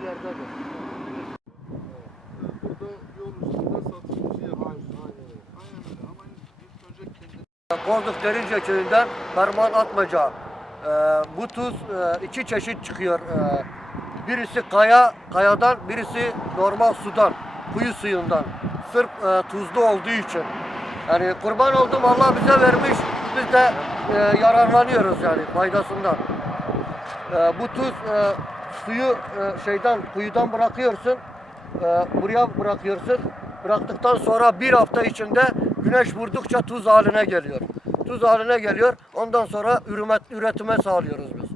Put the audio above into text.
ileridedir. Burada yol üstünde satışımızı yapıyoruz. Aynen öyle. Ama ilk önce kendi... Kozluk Derince köyünden Ferman Atmaca. Bu tuz iki çeşit çıkıyor. Birisi kayadan, birisi normal sudan, kuyu suyundan. Sırf tuzlu olduğu için. Yani kurban oldum, Allah bize vermiş, biz de yararlanıyoruz yani faydasından. Bu tuz suyu kuyudan bırakıyorsun, buraya bırakıyorsun. Bıraktıktan sonra bir hafta içinde güneş vurdukça tuz haline geliyor. Tuz haline geliyor. Ondan sonra üretime sağlıyoruz biz.